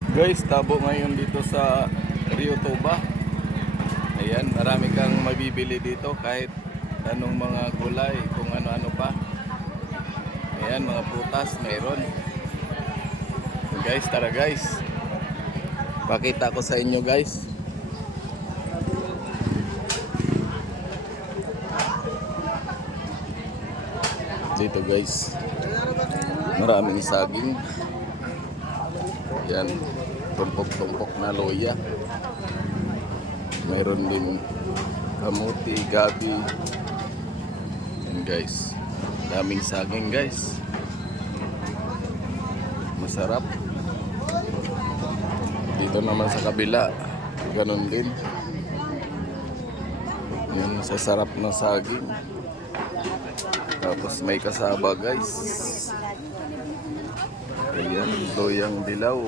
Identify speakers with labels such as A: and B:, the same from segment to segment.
A: Guys, tabo ngayon dito sa Rio Toba. Ayan, marami kang mabibili dito kahit anong mga gulay, kung ano-ano pa. Ayan, mga prutas, meron. Guys, tara guys. Pakita ko sa inyo guys. Dito guys. Maraming saging. Yan, tumpok-tumpok na loya. Mayroon din kamuti, gabi. Yan guys. Daming saging guys. Masarap. Dito naman sa kabila, ganun din. Yan, sa sarap ng saging. Tapos may kasaba guys. Ayan, loyang dilaw.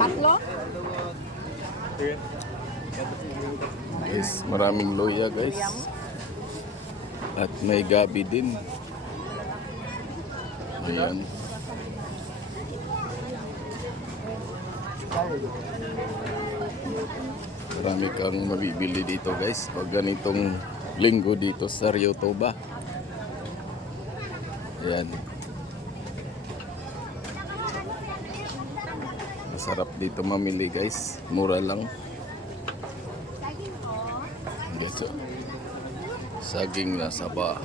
A: Guys, maraming loya guys. At may gabi din. Ayan. Marami kang mabibili dito guys pag ganitong linggo dito sa Rio Toba. Ayan. Masarap dito mamili guys. Mura lang. Oh. Saging na saba.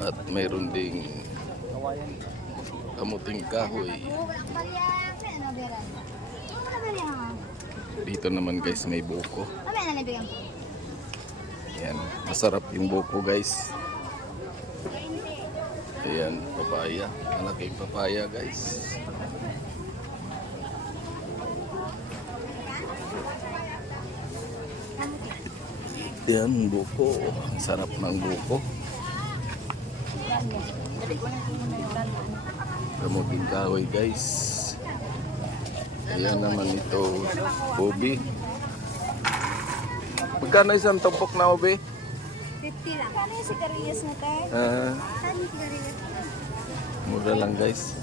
A: At mayroon ding kamuting kahoy. Dito naman guys may buko. Ayan. Masarap yung buko guys. Ayan, papaya. Malaking papaya guys. Yan, buko. Ang sarap ng buko. Kamuting kahoy guys. Ayan naman ito, ubi. Magkano isang tumpok na ubi?
B: 50 lang. Ano yung sigarilyas na tayo?
A: Ah,
B: yung sigarilyas?
A: mura lang guys.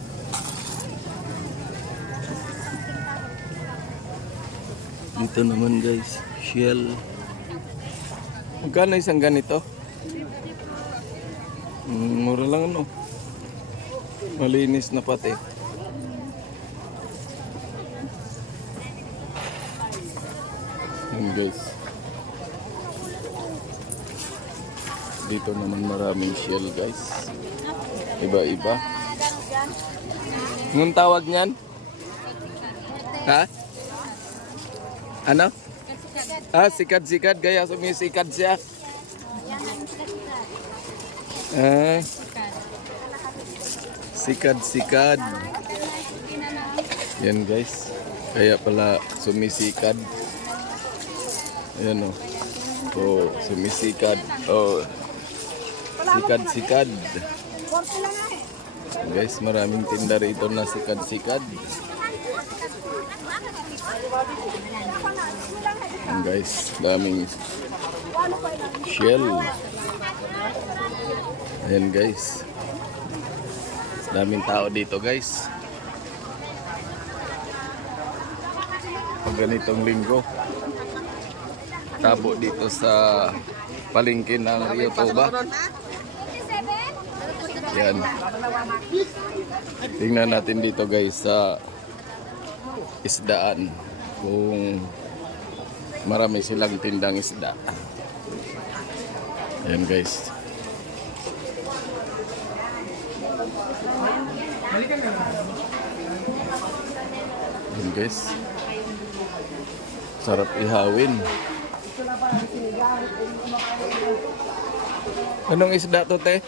A: Dito naman guys, shell. Magkano isang ganito? Mm, mura lang ano. Malinis na pati. Guys. Dito naman maraming shell guys. Iba-iba. Anong tawag niyan? Ha? Ano? Ah, sikad-sikad. Gaya sumisikad siya. Ah. Sikad-sikad. Yan guys. Kaya pala sumisikad. Ayan o. Oh. sumisikad. Oh. Sikad-sikad. Guys, maraming tinda rito na sikad-sikad. Ayan guys, daming shell. Ayan guys. Daming tao dito guys. Pag ganitong linggo. Tabo dito sa palengke ng Rio Toba. Yan. Tingnan natin dito guys sa isdaan. Kung marami silang tindang isda. Ayan guys. Ayan guys. Sarap ihawin. Anong isda to te?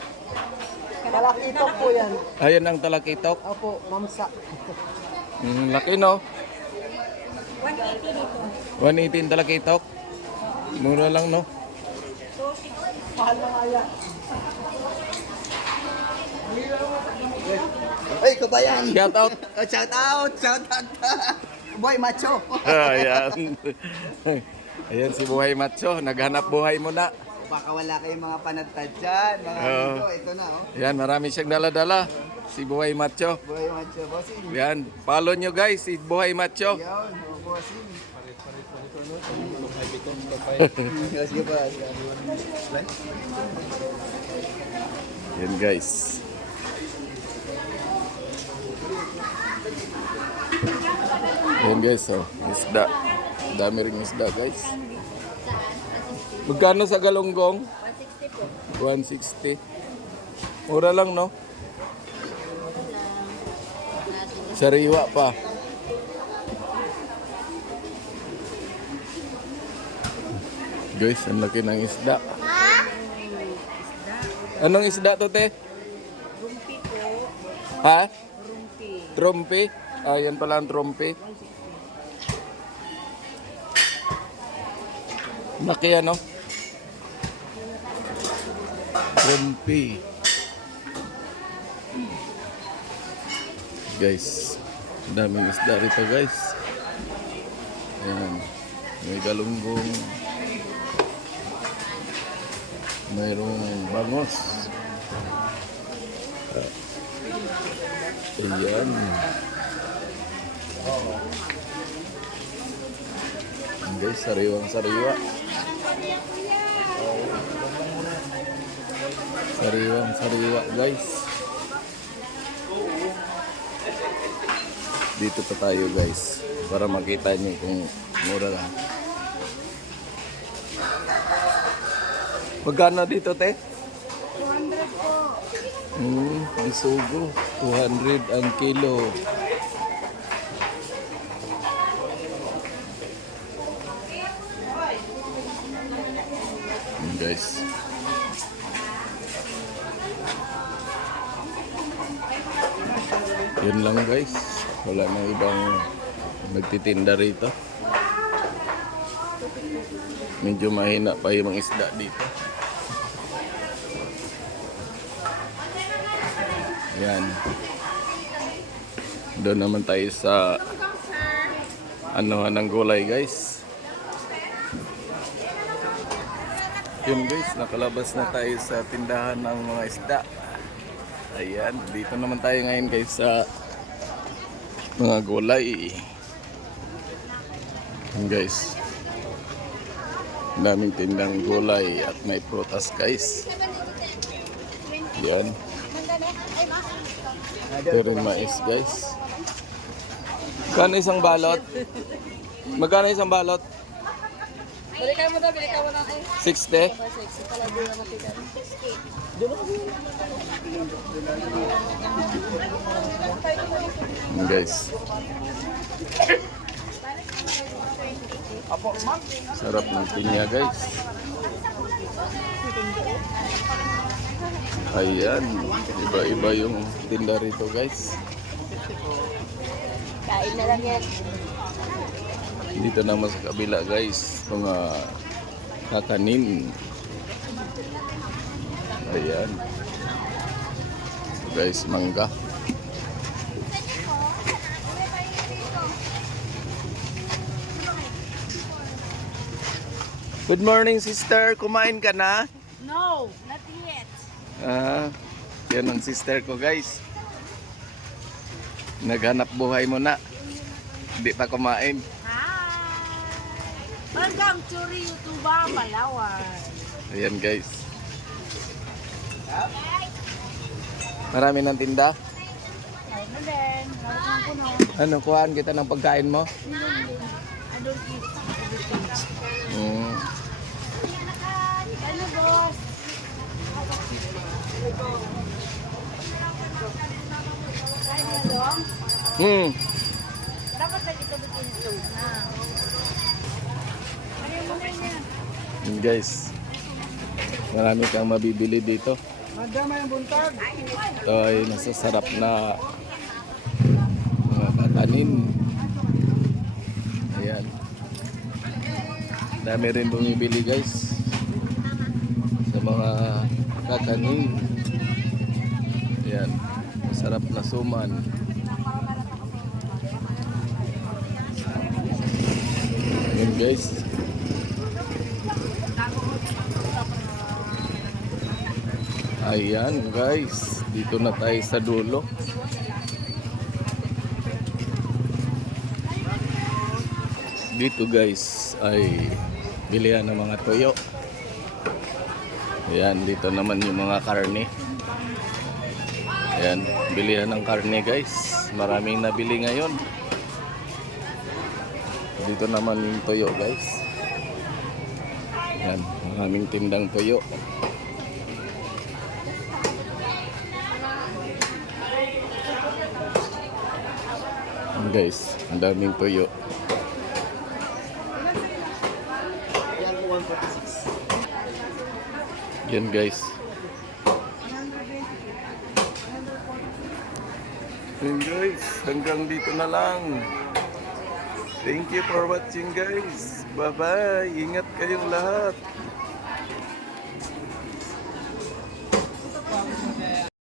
C: Talakitok po yan.
A: Ayan ang talakitok.
C: Opo, mamsa.
A: Mm, laki no? 118 talakitok. Mura lang no?
C: Mahal na nga yan. Ay, kabayan!
A: Shout out.
C: Oh, shout out! Shout out! Boy, macho!
A: Ayan. Ayan si Buhay Macho. Naghanap buhay mo na.
C: baka wala kayong mga panatad dyan. Mga
A: Oo.
C: ito, ito na oh.
A: Yan, marami siyang dala-dala. Si Buhay Macho.
C: Boy, macho, bossing.
A: Yan, follow nyo guys, si Buhay Macho.
C: Yan, oh.
A: Yan guys. Yan guys, oh, isda. Dami ring isda guys. Magkano sa galunggong?
B: 160 po.
A: 160. Mura lang, no? Sariwa pa. Guys, ang laki ng isda. Anong isda to, te?
B: Rumpi po.
A: Ha?
B: Rumpi.
A: Trompe? Ah, yan pala ang trompe. Laki ano? Trompe. Guys, daming isda rito guys. Ayan. May galunggong. Mayroong bangos. Ayan. Guys, sariwang sariwa. Sariwang sariwa, guys. Dito pa tayo, guys. Para makita niyo kung mura lang. Magkano dito, te?
B: 200 po.
A: Hmm, bisugo. 200 ang kilo. Hmm, guys. Yun lang guys. Wala nang ibang nagtitinda rito. Medyo mahina pa yung mga isda dito. Yan. Doon naman tayo sa ano ng gulay guys. Yun guys, nakalabas na tayo sa tindahan ng mga isda. Ayan, dito naman tayo ngayon guys sa mga gulay. Yan guys. Daming tindang gulay at may prutas guys. Yan. Pero mais guys. Magkano isang balot? Magkano isang balot?
B: Balikan mo daw, balikan mo lang.
A: 60?
B: Pala din naman sila.
A: Yan, guys. Sarap ng pinya guys. Ayan, iba-iba yung tinda rito guys.
B: Kain na lang yan.
A: Dito naman sa kabila guys, mga kakanin. Ayan. Guys, mangga. Good morning sister, kumain ka na?
B: No, not yet.
A: Ah, yan ang sister ko guys. Naghanap buhay mo na. Hindi pa kumain.
B: Hi! Welcome to Ryutuba, Palawan.
A: Ayan guys. Marami ng tinda. Ano, kuhaan kita ng pagkain mo? Mm.
B: Ano boss?
A: Hmm.
B: Dapat lagi ito bitin na.
A: Guys. Marami kang mabibili dito. Ito ay nasasarap na mga kakanin. Ayan. Dami rin bumibili guys. Sa mga kakanin. Ayan. Masarap na suman. Ayan guys. Ayan guys, dito na tayo sa dulo. Dito guys ay bilihan ng mga tuyo. Ayan, dito naman yung mga karne. Ayan, bilihan ng karne guys. Maraming nabili ngayon. Dito naman yung tuyo guys. Ayan, maraming tindang tuyo. Ayan, guys, ang daming
C: 146.
A: Yan guys. Yan guys, hanggang dito na lang. Thank you for watching guys. Bye-bye. Ingat kayong lahat.